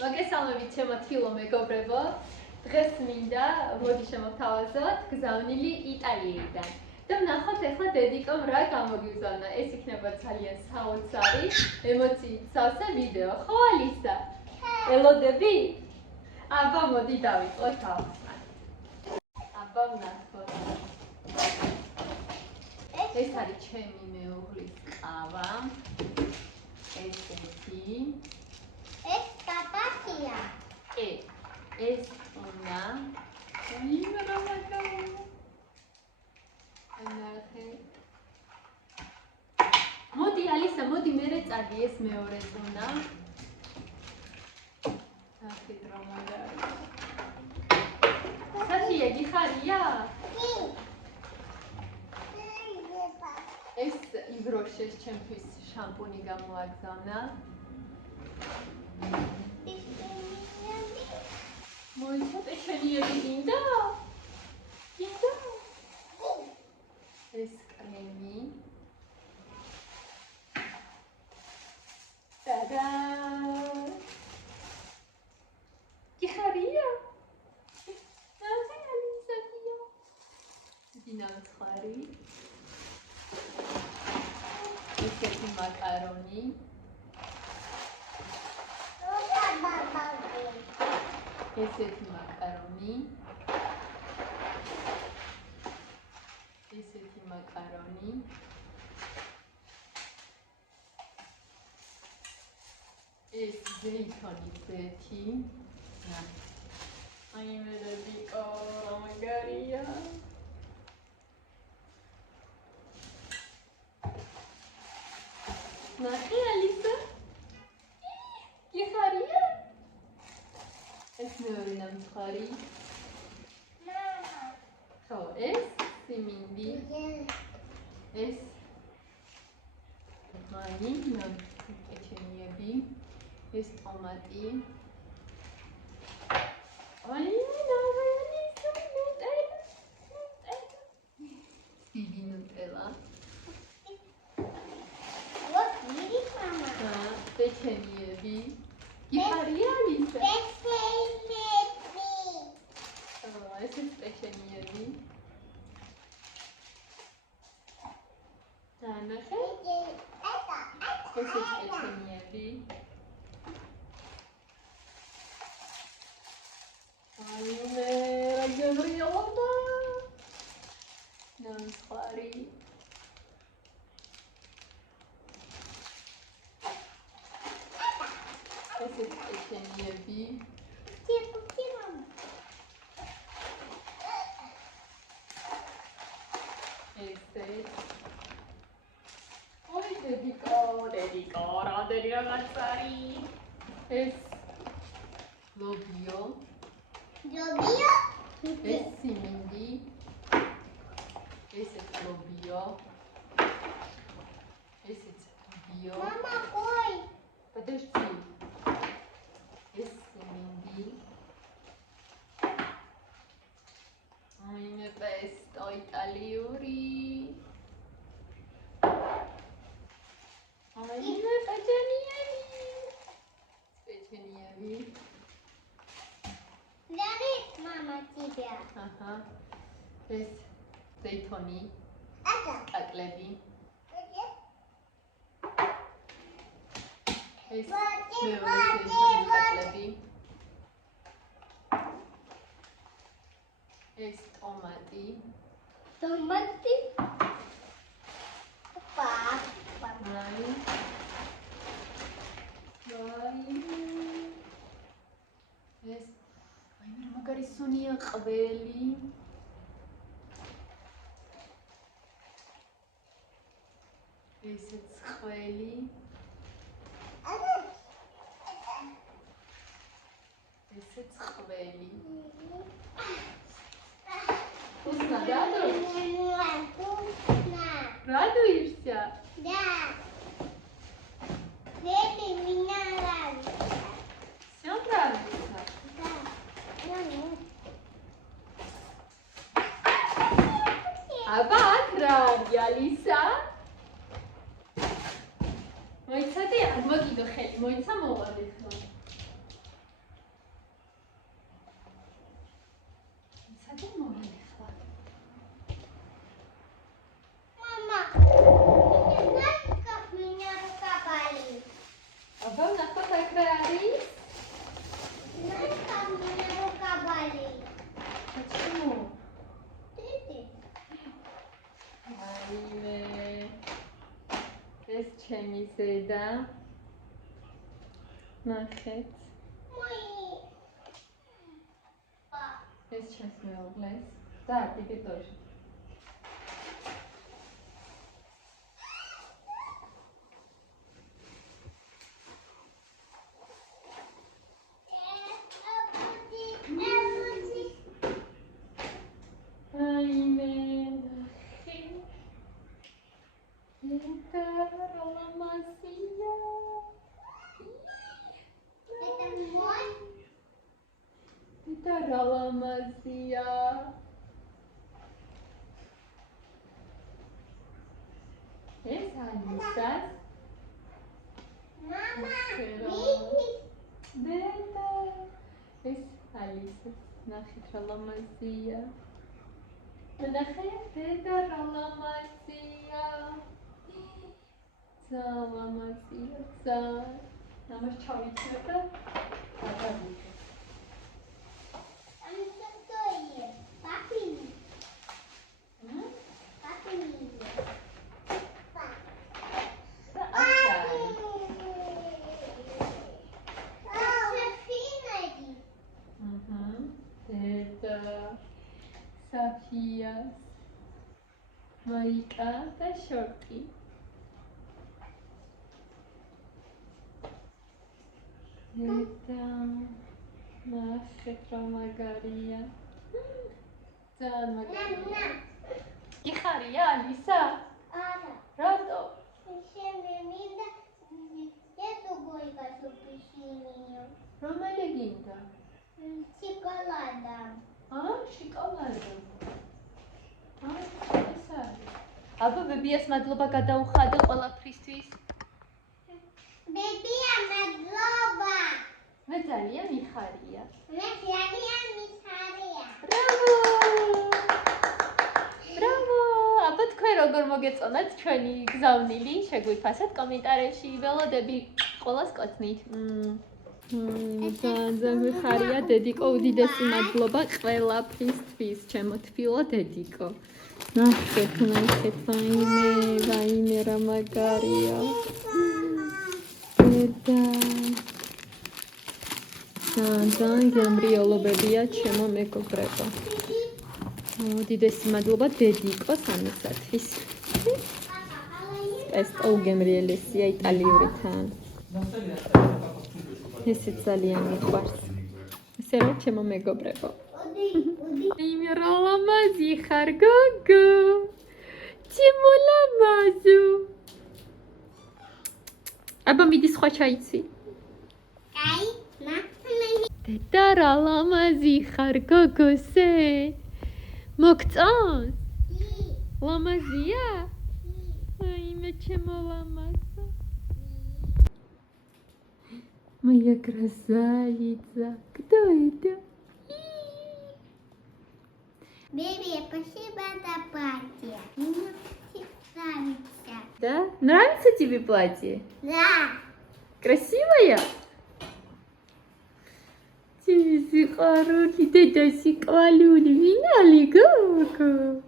მოგესალმებით ჩემო თილო მეგობრებო. დღეს მინდა მოდი შემოვთავაზოთ გზავნილი იტალიიდან. და ვნახოთ ახლა დედიკომ რა გამოგიზავნა. ეს იქნება ძალიან საოცარი, ემოციით სავსე ვიდეო. ხო ალისა? ელოდები? აბა მოდი დავიწყოთ თავისთან. აბა ვნახოთ. ეს არის ჩემი მეუღლის ყავა. ესეთი. ეს კაპაკია. ეს უნდა. იმენა მაგალითად. ანახე. მოდი ალისა, მოდი მე წადი ეს მეორე ზონა. ახი რა მაგალითად. სათია გიხარია? კი. ეს იბროშეს ჩემთვის შამპუნი გამოაგზავნა. მოიცა პეჩენიერი გინდა? გინდა? ეს კრემი. ტადა! გიხარია? ნახე ალისაკია. დინამცხარი. ესეთი მაკარონი. ესეთი მაკარონი. ესეთი მაკარონი. ეს ზეითონის ზეთი. აი მე დედიკო, რა მაგარია. ნახე ალისა? გიხარია? ეს მეორე ნამცხარი. ხო, ეს სიმინდი. ეს მაინი პეჩენიები. ეს ტომატი. აი, ნავიანი ნუტელა. დიდი ნუტელა. პეჩენიები. გიხარია ალისა? ესეც პეჩენიები. ნახე. ესეც პეჩენიები. აი მე რა გებრიელობა. ნამცხარი. ესეც პეჩენიები. ой, дедико, радери ragazzari. ეს ლობიო. ლობიო? ეს სიმინდი. ესეც ლობიო. ესეც ლობიო. мама, ой. Подожди. ეს სიმინდი. აი მე პესტო იტალიური. აი მე პეჩენიები. პეჩენიები. Dani, mama, тебя. აჰა. ეს ზეითონი. Ага. კაკლები. ეს ვაჭი, მეორე ვაჭი, ზეითონის ვაჭი. კაკლები. ეს ტომატი. Tomate. Opa. აი. ეს აი მე მაგარი სუნია ყველი. ესეც ყველი. ესეც ყველი. Вкусно, да, дочь? Вкусно. Радуешься? Да. Дети меня нравится. Все нравится? Да. აბა აქ რა არის ალისა? მოიცადე, არ მოგიდო ხელი, მოიცა მოვალე ხლა. აიმე ეს ჩემი ზედა ნახეთ ეს ჩემს მეუღლეს და დიდი დოჟი Ralamazia. Es Alisas. Mama, Deda. Es Alisas. Nachit Ralamazia. Nachit Deda Ralamazia. Ralamazia. Namash Chavitsa. Safias, Marika და შორტი. და ნახეთ რა მაგარია. ძალიან მაგარია. იხარია ალისა? არა. რატო? შენ მინდა ეს უგოიგას უპიშინიო. რომელი გინდა? შოკოლადა. შოკოლადა. ეს არის. აბა ბებიას მადლობა გადაუხადე ყველაფრისთვის. ბებია მადლობა. მე ძალიან მიხარია. მე ძალიან მიხარია. ბრავო! ბრავო! აბა თქვენ როგორ მოგეწონათ ჩვენი გზავნილი? შეგვიფასეთ კომენტარებში. ველოდები ყველას კოცნით. ძალიან მიხარია დედიკო, უდიდესი მადლობა ყველაფრისთვის, ჩემო თბილო დედიკო. ნახეთ, ვაიმე რა მაგარია. და ძალიან გემრიელობებია ჩემო მეგობრებო. უდიდესი მადლობა დედიკოს ამისათვის. ეს გემრიელესია იტალიური თან. ესე ძალიან მიყვარს. ესე რა ჩემო მეგობრებო. Είμαι ρολαμაზი ხარ გოგო. ჩემო ლამაზო. აბა მიდი სხვა ჩაიცი. კაი, დედა რალამაზი ხარ გოგოსე. მოგწონს? ლამაზია? აიმე ჩემო ლამაზო. Моя красавица. Кто это? Бебе, спасибо за платье. Мне нравится. Да? Нравится тебе платье? Да. Красивая? Тебе хороший, ты сиквалюли, меня ли, гуку?